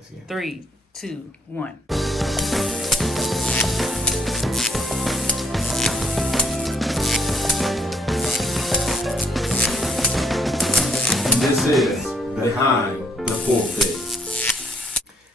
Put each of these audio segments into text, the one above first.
this again. 3, 2, 1. This is Behind the Pulpit.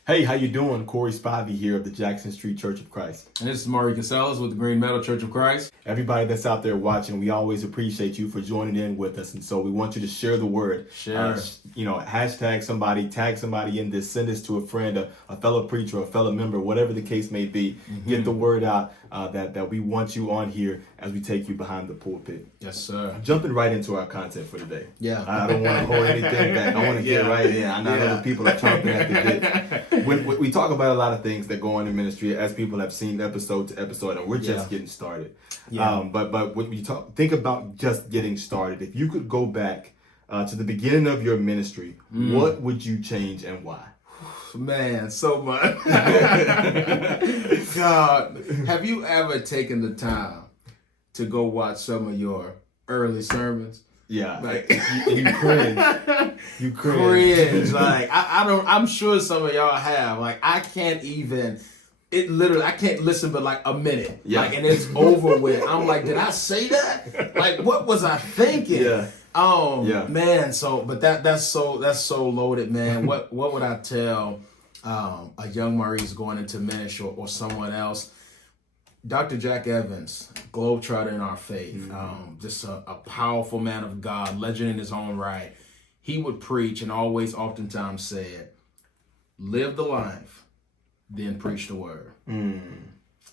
Hey, how you doing? Corey Spivey here of the Jackson Street Church of Christ. And this is Maury Casales with the Green Meadow Church of Christ. Everybody that's out there watching, we always appreciate you for joining in with us. And so we want you to share the word. Share. Hashtag somebody, tag somebody in this, send this to a friend, a fellow preacher, a fellow member, whatever the case may be. Mm-hmm. Get the word out that we want you on here as we take you behind the pulpit. Yes, sir. Jumping right into our content for today. Yeah. I don't want to hold anything back. I want to get right in. I know the people are chomping at the bit. We talk about a lot of things that go on in ministry as people have seen episode to episode, and we're just getting started. Yeah. But when you think about just getting started, if you could go back to the beginning of your ministry, what would you change and why? Man, so much. God, have you ever taken the time to go watch some of your early sermons? Yeah, Like you cringe. You cringe. Like I'm sure some of y'all have. Like I can't listen but like a minute. Yeah. Like and it's over with. I'm like, did I say that? Like what was I thinking? Yeah. Man, but that's so loaded, man. What would I tell a young Maurice going into ministry or someone else? Dr. Jack Evans, globetrotter in our faith, just a powerful man of God, legend in his own right. He would preach and oftentimes said, live the life, then preach the word.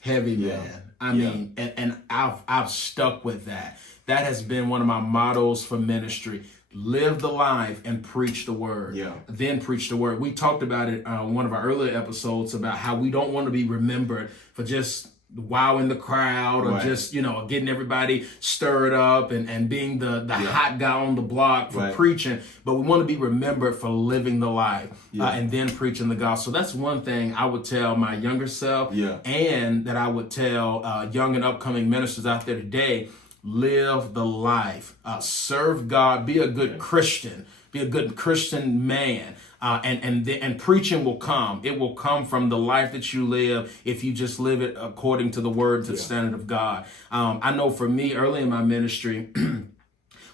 Heavy, man. I mean, and I've stuck with that. That has been one of my mottos for ministry. Live the life and preach the word. Then preach the word. We talked about it on one of our earlier episodes about how we don't want to be remembered for just wowing the crowd or just, getting everybody stirred up and being the hot guy on the block for preaching. But we want to be remembered for living the life and then preaching the gospel. So that's one thing I would tell my younger self and that I would tell young and upcoming ministers out there today. Live the life, serve God, be a good Christian, be a good Christian man, and preaching will come. It will come from the life that you live if you just live it according to the word, to the standard of God. I know for me, early in my ministry,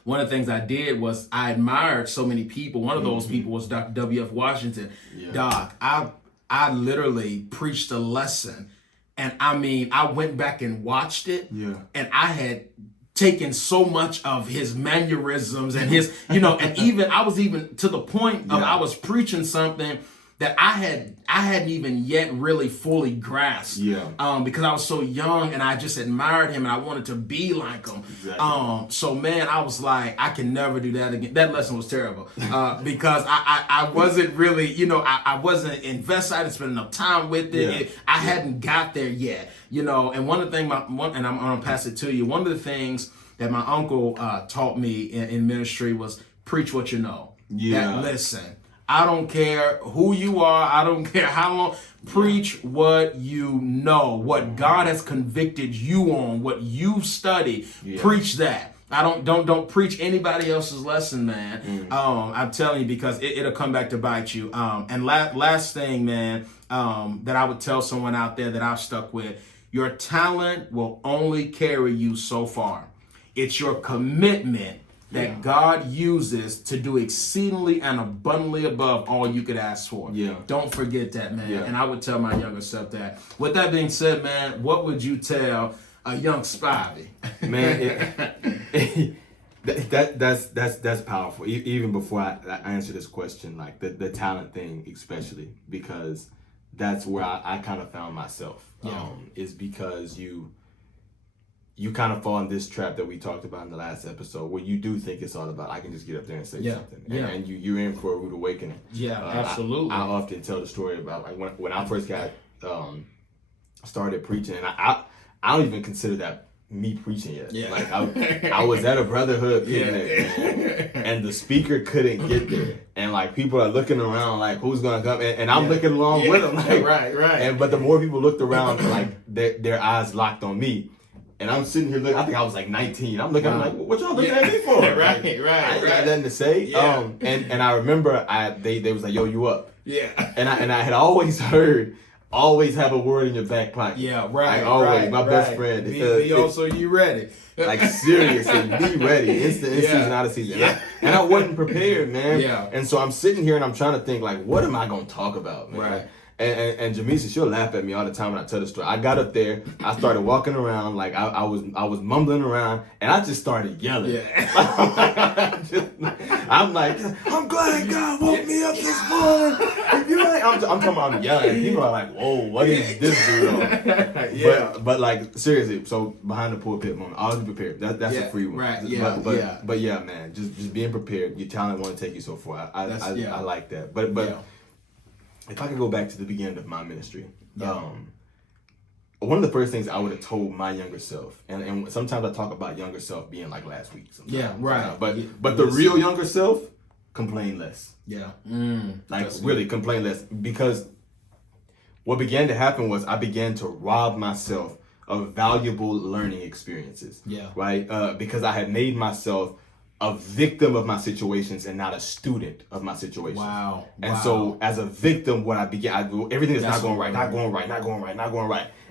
one of the things I did was I admired so many people. One of those people was Dr. W.F. Washington. Doc, I literally preached a lesson, and I mean, I went back and watched it, and I had taken so much of his mannerisms and his, and even I was even to the point of I was preaching something that I hadn't even yet really fully grasped. Because I was so young and I just admired him and I wanted to be like him. So man, I was like, I can never do that again. That lesson was terrible because I wasn't really, I wasn't invested. I didn't spend enough time with it. I hadn't got there yet, and one of the things, and I'm going to pass it to you. One of the things that my uncle taught me in ministry was preach what you know. Listen, I don't care who you are. I don't care how long. Preach what you know, what God has convicted you on, what you've studied. Preach that. Don't preach anybody else's lesson, man. I'm telling you, because it'll come back to bite you. And last thing, man, that I would tell someone out there that I've stuck with: your talent will only carry you so far. It's your commitment that God uses to do exceedingly and abundantly above all you could ask for. Don't forget that, man. And I would tell my younger self that. With that being said, man, what would you tell a young Spivey? Man, that's powerful. Even before I answer this question, like the talent thing, especially because that's where I kind of found myself. Is because you kind of fall in this trap that we talked about in the last episode, where you do think it's all about, I can just get up there and say something. And you're in for a rude awakening. Absolutely. I often tell the story about like when I first got started preaching, and I don't even consider that me preaching yet. Like I was at a brotherhood picnic, and the speaker couldn't get there. And like people are looking around like, who's gonna come? And I'm looking along with them. Like, right. But the more people looked around, like their eyes locked on me. And I'm sitting here looking, I think I was like 19. I'm like, what y'all looking at me for? right. I ain't got nothing to say. And I remember they was like, yo, you up. Yeah. And I had always heard, always have a word in your back pocket. Yeah, right. Like always, right, my best friend. Be also you ready. Like seriously, be ready. Instant in season, out of season. Yeah. And I wasn't prepared, man. Yeah. And so I'm sitting here and I'm trying to think, like, what am I gonna talk about, man? Right. And Jamisa, she'll laugh at me all the time when I tell the story. I got up there, I started walking around, like I was mumbling around, and I just started yelling. Yeah. I'm like, I'm glad God woke me up this morning. If you ain't, I'm talking about I'm yelling. And people are like, whoa, what is this dude on? Yeah. But like seriously, so behind the pulpit moment, always be prepared. That's a free one. Right. Yeah. But yeah, man, just being prepared. Your talent want to take you so far. I like that. But if I could go back to the beginning of my ministry, one of the first things I would have told my younger self, and sometimes I talk about younger self being like last week. Sometimes, Yeah, right. But the real younger self, complain less. Yeah. Like really complain less, because what began to happen was I began to rob myself of valuable learning experiences. Yeah. Right? Because I had made myself a victim of my situations and not a student of my situations. Wow. And so as a victim, when I began, everything is not going right.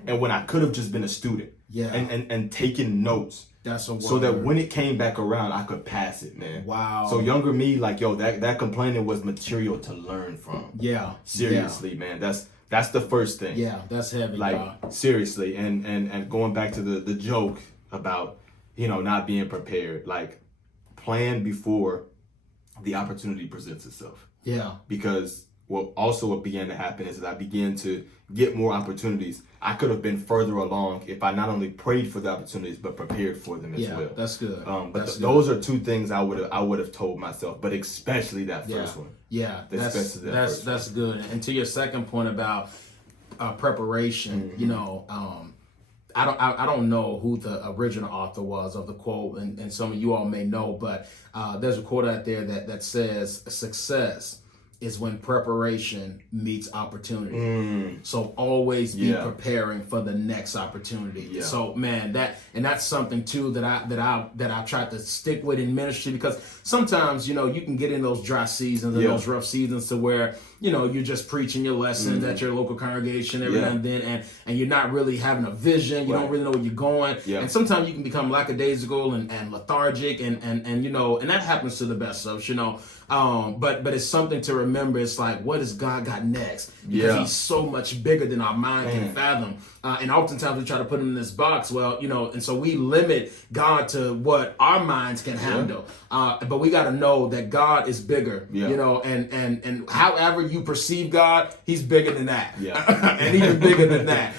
And when I could have just been a student, and taken notes, so that when it came back around, I could pass it, man. Wow. So younger me, like, yo, that complaining was material to learn from. Yeah. Seriously, man. That's the first thing. Yeah, that's heavy. Like, God. seriously, and going back to the joke about, not being prepared, like, plan before the opportunity presents itself. Yeah. Because what began to happen is that I began to get more opportunities. I could have been further along if I not only prayed for the opportunities but prepared for them as well. Yeah, that's good. Those are two things I would have told myself, but especially that first one. Yeah, that's good. And to your second point about preparation, I don't know who the original author was of the quote, and some of you all may know, but there's a quote out there that says success is when preparation meets opportunity. So always be preparing for the next opportunity. Yeah. So man, that's something too that I try to stick with in ministry, because sometimes you can get in those dry seasons and those rough seasons to where you're just preaching your lessons at your local congregation every now and then, and you're not really having a vision. You don't really know where you're going, and sometimes you can become lackadaisical and lethargic, and that happens to the best of us, but it's something to remember. It's like, what has God got next? Because he's so much bigger than our mind can fathom. And oftentimes we try to put him in this box. Well, and so we limit God to what our minds can handle. But we got to know that God is bigger, and however you perceive God, he's bigger than that. And even bigger than that,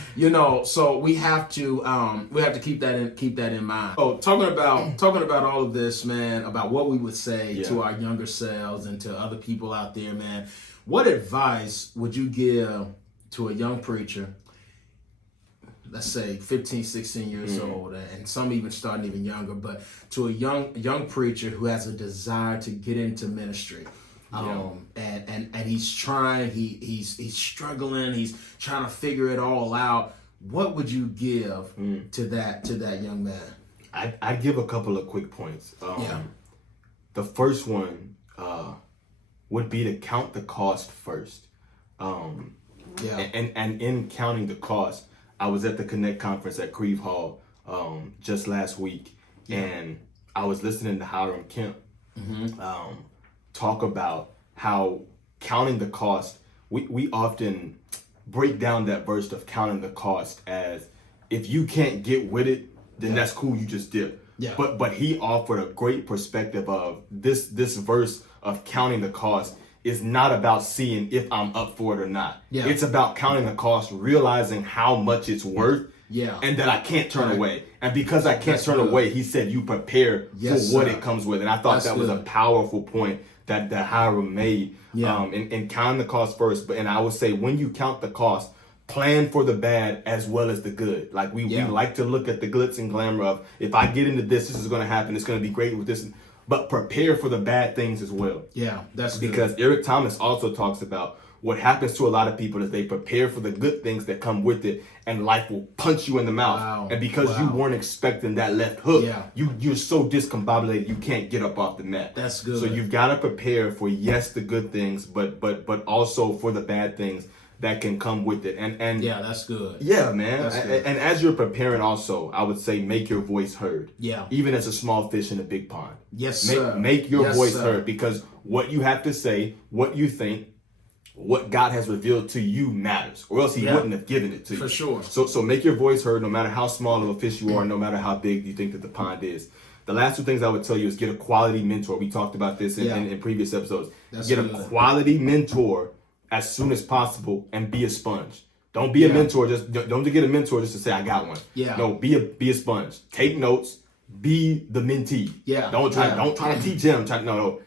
so we have to keep that in mind. So talking about all of this, man, about what we would say to our younger selves and to other people out there, man, what advice would you give to a young preacher, let's say 15, 16 years old, and some even starting even younger, but to a young preacher who has a desire to get into ministry, and he's trying, he's struggling, he's trying to figure it all out. What would you give to that young man? I'd give a couple of quick points. The first one would be to count the cost first. And in counting the cost, I was at the Connect conference at Creve Hall just last week, and I was listening to Hiram Kemp talk about how counting the cost, we often break down that verse of counting the cost as, if you can't get with it, then that's cool, you just dip. But he offered a great perspective of this verse of counting the cost is not about seeing if I'm up for it or not. It's about counting the cost, realizing how much it's worth, and that I can't turn away. And because I can't turn away, he said you prepare for what it comes with. And I thought that was a powerful point that Hiram made in counting the cost first. And I would say, when you count the cost, plan for the bad as well as the good. Like we like to look at the glitz and glamour of, if I get into this is going to happen. It's going to be great with this. But prepare for the bad things as well. Yeah, that's because good. Eric Thomas also talks about what happens to a lot of people is they prepare for the good things that come with it, and life will punch you in the mouth. Wow. And because you weren't expecting that left hook, Yeah. you're so discombobulated you can't get up off the mat. That's good. So you've got to prepare for, yes, the good things, but also for the bad things that can come with it. And yeah, that's good. Yeah, man. That's good. And as you're preparing also, I would say make your voice heard. Yeah. Even as a small fish in a big pond. Yes, sir. Make your Yes, voice sir. heard, because what you have to say, what you think, what God has revealed to you matters, or else he wouldn't have given it to you. For sure. So make your voice heard, no matter how small of a fish you are, no matter how big you think that the pond is. The last two things I would tell you is get a quality mentor. We talked about this in previous episodes. That's get good. a quality mentor as soon as possible, and be a sponge. Don't be a mentor. Don't get a mentor just to say I got one. Yeah. No, be a sponge. Take notes. Be the mentee. Yeah. Don't try to teach him. No.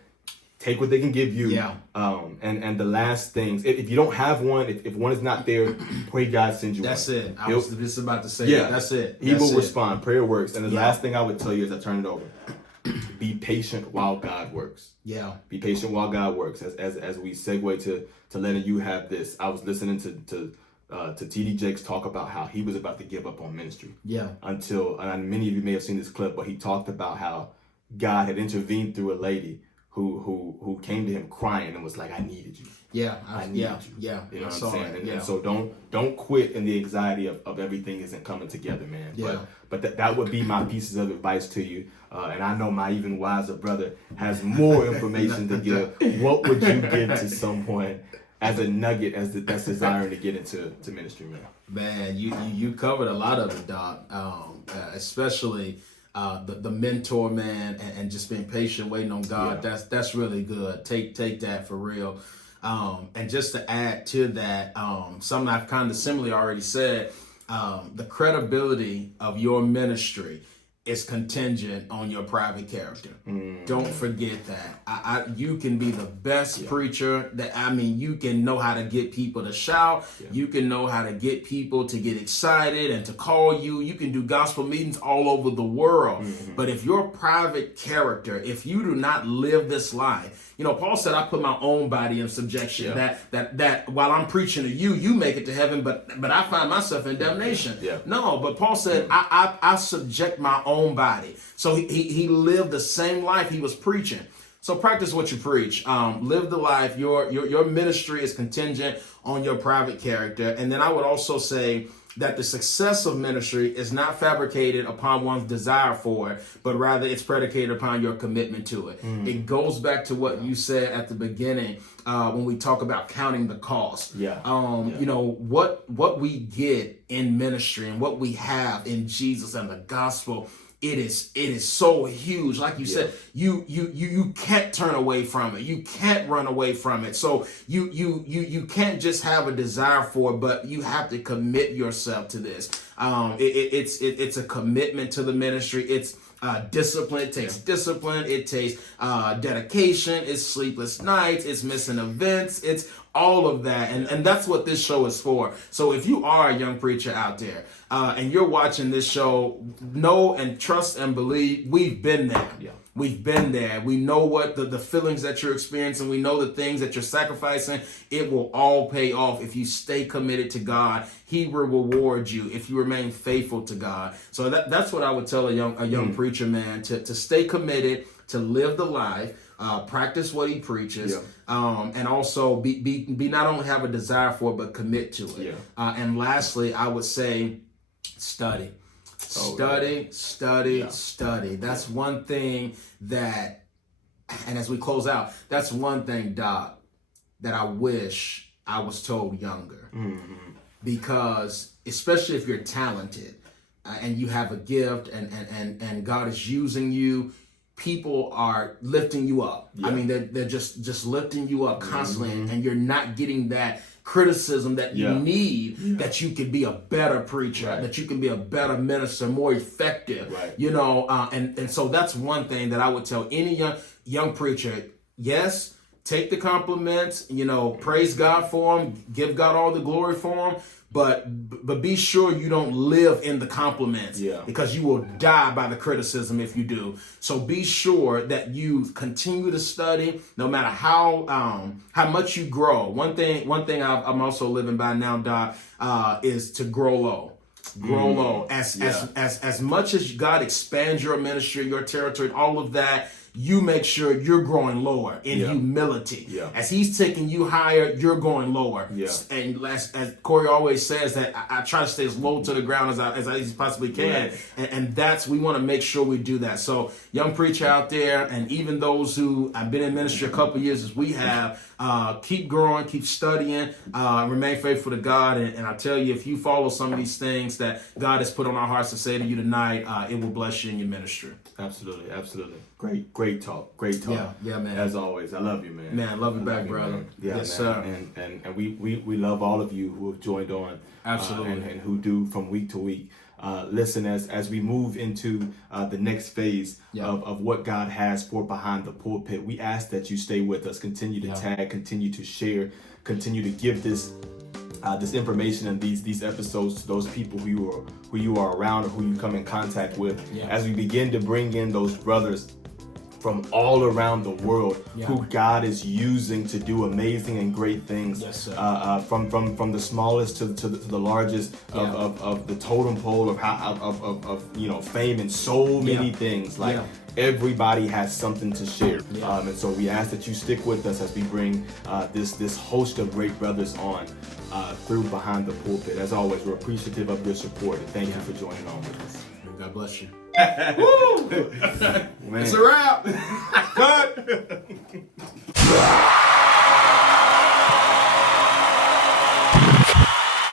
Take what they can give you. Yeah. And the last things, if you don't have one, if one is not there, pray God sends you That's one. it. I was just about to say that. That's it. He will respond. Prayer works. And the Yeah. last thing I would tell you as I turn it over, be patient while God works. Yeah. Be patient while God works. As we segue to letting you have this, I was listening to TD Jakes talk about how he was about to give up on ministry. Yeah. Until, and many of you may have seen this clip, but he talked about how God had intervened through a lady who came to him crying and was like, I needed you. Yeah. I needed you. Yeah. You know I what saw I'm saying? it. And so don't quit in the anxiety of everything isn't coming together, man. Yeah. But that would be my pieces of advice to you. And I know my even wiser brother has more information to give. What would you give to someone as a nugget that's desiring to get into ministry, man? Man, you covered a lot of it, Doc. Especially the mentor, man, and just being patient, waiting on God. Yeah. That's really good. Take that for real. And just to add to that, something I've kind of similarly already said, the credibility of your ministry is contingent on your private character. Don't forget that. You can be the best preacher you can know how to get people to shout. You can know how to get people to get excited and to call you. You can do gospel meetings all over the world. But if your private character, if you do not live this life, Paul said, I put my own body in subjection, that while I'm preaching to you, you make it to heaven, but I find myself in damnation. No, but Paul said, I subject my own body. So he lived the same life he was preaching. So practice what you preach. Live the life. Your ministry is contingent on your private character. And then I would also say that the success of ministry is not fabricated upon one's desire for it, but rather it's predicated upon your commitment to it. It goes back to what you said at the beginning when we talk about counting the cost. What we get in ministry and what we have in Jesus and the gospel, it is so huge. Like you said, you can't turn away from it. You can't run away from it. So you can't just have a desire for it, but you have to commit yourself to this. It's a commitment to the ministry. It's discipline. It takes discipline. It takes dedication. It's sleepless nights. It's missing events. It's all of that. And that's what this show is for. So if you are a young preacher out there and you're watching this show, know and trust and believe we've been there. We've been there. We know what the feelings that you're experiencing. We know the things that you're sacrificing. It will all pay off if you stay committed to God. He will reward you if you remain faithful to God. So that's what I would tell a young preacher, man, to stay committed, to live the life, practice what he preaches, and also be not only have a desire for it, but commit to it. And lastly, I would say study. Study. That's one thing that, and as we close out, that's one thing, Doc, that I wish I was told younger. Because especially if you're talented and you have a gift and God is using you, people are lifting you up. I mean, they're just lifting you up constantly, and you're not getting that criticism that you need, that you can be a better preacher, that you can be a better minister, more effective, and so that's one thing that I would tell any young preacher. Yes, take the compliments, praise God for them, give God all the glory for them, but be sure you don't live in the compliments, because you will die by the criticism if you do. So be sure that you continue to study, no matter how much you grow. One thing I'm also living by now, Doc, is to grow low. Grow low. As much as God expands your ministry, your territory, all of that, you make sure you're growing lower in humility. As he's taking you higher, you're going lower. And as Corey always says, that I try to stay as low to the ground as I possibly can. And that's, we want to make sure we do that. So young preacher out there, and even those who have been in ministry a couple years as we have, keep growing, keep studying, remain faithful to God. And I tell you, if you follow some of these things that God has put on our hearts to say to you tonight, it will bless you in your ministry. Absolutely. Great talk. Yeah, man. As always, I love you, man. Man, love you back, brother. Yeah, yes, man. sir. And we love all of you who have joined on. Absolutely. And who do from week to week. Listen, as we move into the next phase of what God has for Behind the Pulpit, we ask that you stay with us, continue to tag, continue to share, continue to give this information and these episodes to those people who you are around or who you come in contact with, as we begin to bring in those brothers from all around the world who God is using to do amazing and great things. Yes, sir. From the smallest to the largest of the totem pole of fame and so many things. Everybody has something to share. And so we ask that you stick with us as we bring this host of great brothers on through Behind the Pulpit. As always, we're appreciative of your support, and thank you for joining on with us. God bless you. Woo! Man. It's a wrap.